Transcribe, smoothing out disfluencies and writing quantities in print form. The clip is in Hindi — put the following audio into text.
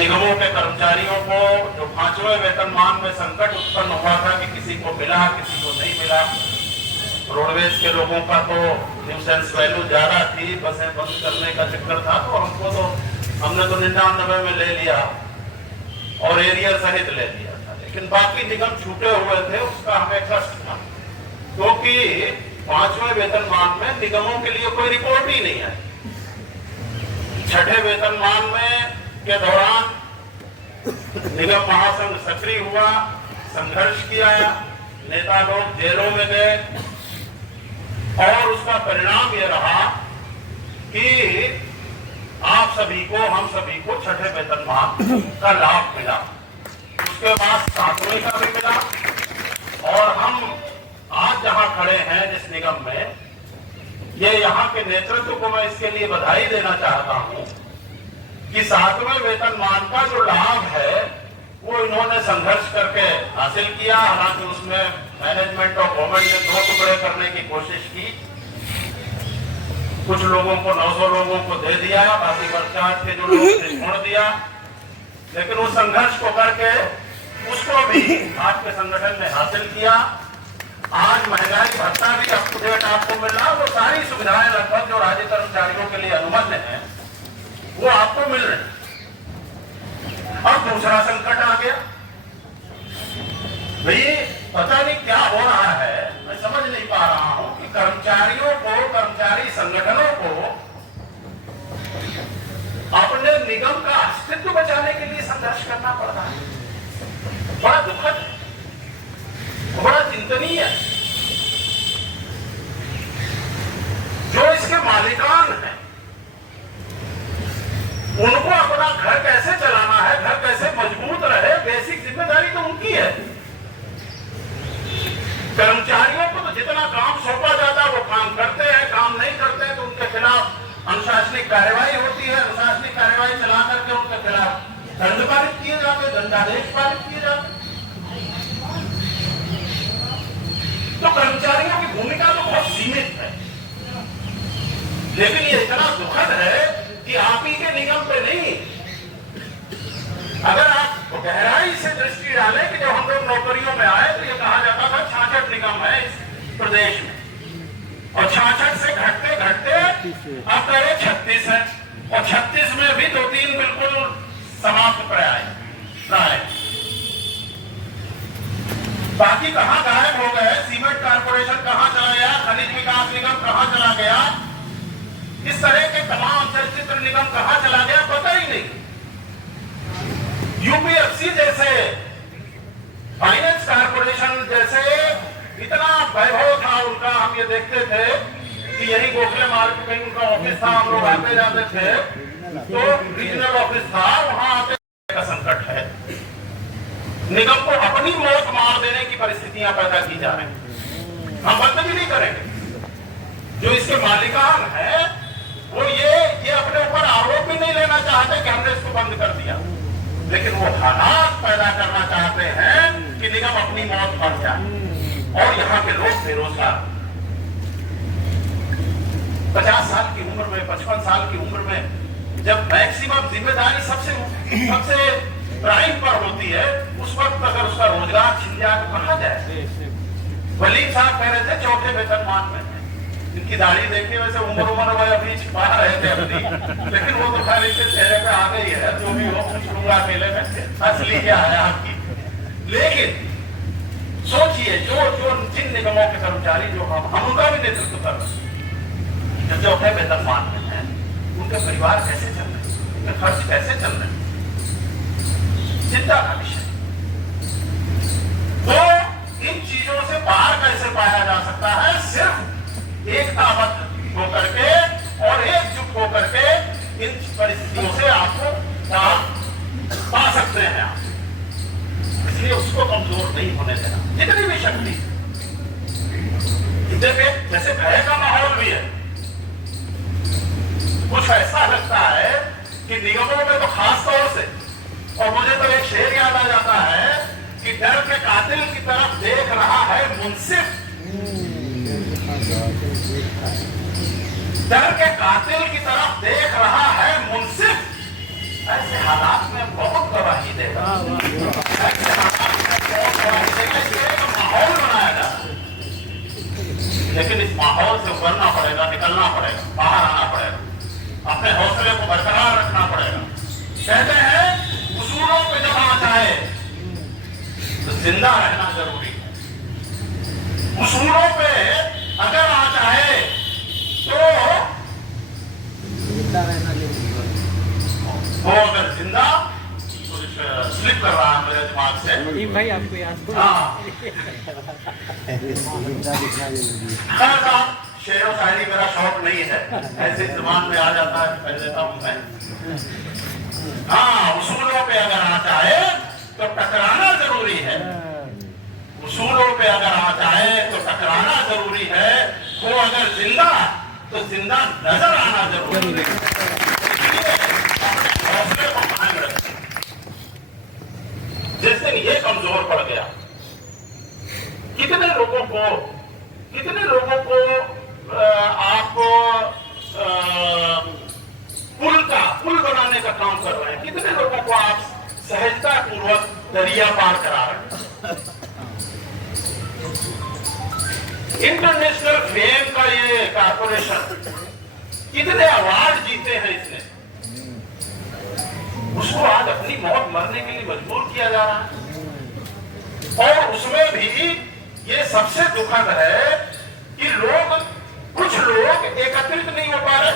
निगमों के कर्मचारियों को जो 5वें वेतनमान में संकट उत्पन्न हुआ था कि किसी को मिला किसी को नहीं मिला, रोडवेज के लोगों का तो न्यूसेंस वैल्यू ज्यादा थी, बसें बंद करने का चक्कर था, तो हमने तो 99 में ले लिया और एरियर सहित ले लिया था, लेकिन बाकी निगम छूटे हुए थे, उसका हमें कष्ट था क्योंकि 5वें वेतनमान में निगमों के लिए कोई रिपोर्ट ही नहीं है। 6ठे वेतनमान में के दौरान निगम महासंघ सक्रिय हुआ, संघर्ष किया, नेता लोग जेलों में गए और उसका परिणाम यह रहा कि आप सभी को, हम सभी को 6ठे वेतनमान का लाभ मिला। उसके बाद 7वें का भी मिला और हम आज जहां खड़े हैं जिस निगम में, ये यहाँ के नेतृत्व को मैं इसके लिए बधाई देना चाहता हूं कि 7वें वेतनमान का जो लाभ है वो इन्होंने संघर्ष करके हासिल किया। हालांकि उसमें मैनेजमेंट और गवर्नमेंट ने 2 टुकड़े करने की कोशिश की, कुछ लोगों को 900 लोगों को दे दिया, बाकी बरसात के जो लोग थे छोड़ दिया, लेकिन उस संघर्ष को करके उसको भी आपके संगठन ने हासिल किया। आज महंगाई भत्ता भी अप टू डेट आपको मिल रहा, वो सारी सुविधाएं लगभग जो राज्य कर्मचारियों के लिए अनुमन्य है वो आपको मिल रही। अब दूसरा संकट आ गया, भाई पता नहीं क्या हो रहा है, मैं समझ नहीं पा रहा हूं कि कर्मचारियों को, कर्मचारी संगठनों को अपने निगम का अस्तित्व बचाने के लिए संघर्ष करना पड़ रहा है। बड़ा दुखद, बड़ा चिंतनीय है। जो इसके मालिकान हैं उनको अपना घर कैसे चलाना है, घर कैसे मजबूत रहे, बेसिक जिम्मेदारी तो उनकी है। कर्मचारियों को तो जितना काम सौंपा जाता है वो काम करते हैं, काम नहीं करते हैं तो उनके खिलाफ अनुशासनिक कार्यवाही होती है, अनुशासनिक कार्यवाही चला करके उनके खिलाफ दंड पारित किए जाते, दंडादेश पारित किए जाते। तो कर्मचारियों की भूमिका तो बहुत सीमित है, लेकिन ये इतना दुखद है कि आप ही के निगम पे नहीं, अगर आप गहराई से दृष्टि डालें कि जब हम लोग नौकरियों में आए तो ये कहा जाता था 66 निगम है इस प्रदेश में, और 66 से घटते घटते अब कहे 36 है, और 36 में भी 2-3 बिल्कुल समाप्त प्राय, बाकी कहां गायब हो गए। सीमेंट कारपोरेशन कहां चला गया, खनिज विकास निगम कहां चला गया, इस तरह के तमाम चलचित्र निगम कहां चला गया पता ही नहीं। यूपीएफसी जैसे, फाइनेंस कारपोरेशन जैसे इतना वैभव था उनका, हम ये देखते थे कि यही गोखले मार्ग में उनका ऑफिस था, हम लोग आते जाते थे तो रीजनल ऑफिस था, वहां आते का संकट है। निगम को अपनी मौत मार देने की परिस्थितियां पैदा की जा रही, हम बंद भी नहीं करेंगे। जो इसके मालिकान है वो ये अपने ऊपर आरोप भी नहीं लेना चाहते कि हमने इसको बंद कर दिया, लेकिन वो हालात पैदा करना चाहते हैं कि निगम अपनी मौत मर जाए और यहाँ के लोग बेरोजगार। 50 साल की उम्र में, 55 साल की उम्र में जब मैक्सिमम जिम्मेदारी सबसे प्राइम पर होती है, उस वक्त अगर उसका रोजगार छिन जाए तो कहां जाए। वलीम साहब कह रहे थे 4ठे वेतनमान में, इनकी दाढ़ी देखिए, वैसे उम्र वो अभी छिपा रहे थे अपनी, लेकिन वो तो खैर इनके चेहरे पे आ गई है, जो भी हो पूछ लूंगा अकेले में असली क्या है आपकी। लेकिन सोचिए जो जिन निगमों के कर्मचारी जो हम उनका भी नेतृत्व कर रहे हैं, जो 4ठे वेतनमान में है, उनके परिवार कैसे चल रहे हैं, उनके खर्च कैसे चल रहे हैं, चिंता का विषय। तो इन चीजों से बाहर कैसे पाया जा सकता है, सिर्फ एकताबद्ध होकर के और एकजुट होकर के इन परिस्थितियों से आपको पा सकते हैं आप। इसलिए उसको कमजोर नहीं होने देना, जितनी भी शक्ति। जैसे भय का माहौल भी है, कुछ ऐसा लगता है कि निगमों में तो खास तौर से, और मुझे तो एक शेर याद आ जाता है कि डर के कातिल की तरफ देख रहा है मुंसिफ, डर के कातिल की तरफ देख रहा है मुंसिफ। ऐसे हालात में बहुत माहौल बनाया जा रहा है, लेकिन इस माहौल से उबरना पड़ेगा, निकलना पड़ेगा, बाहर आना पड़ेगा, अपने हौसले को बरकरार रखना पड़ेगा। कहते हैं उसूलों पे जब आना चाहे तो जिंदा रहना जरूरी है। उसूलों पे अगर आ चाहे तो वो अगर जिंदा स्लिप कर रहा है मेरे दिमाग से भाई आपको याद शेर व शायरी मेरा शौक नहीं है, ऐसे जबान में आ जाता है कर देता हूँ मैं। हाँ, उसूलों पे अगर आ चाहे तो टकराना जरूरी है, उसूलों पे अगर आ चाहे तो टकराना जरूरी है, वो अगर जिंदा तो जिंदा नजर आना जरूरी है। हौसले को कायम रखें। जिस दिन ये कमजोर पड़ गया, कितने लोगों को आप पुल बनाने का काम कर रहे हैं, कितने लोगों को आप सहजता पूर्वक दरिया पार करा रहे हैं। इंटरनेशनल फेम का ये कारपोरेशन कितने अवार्ड जीते हैं इसने, उसको आज अपनी मौत मरने के लिए मजबूर किया जा रहा है। और उसमें भी ये सबसे दुखद है कि कुछ लोग एकत्रित नहीं हो पा रहे,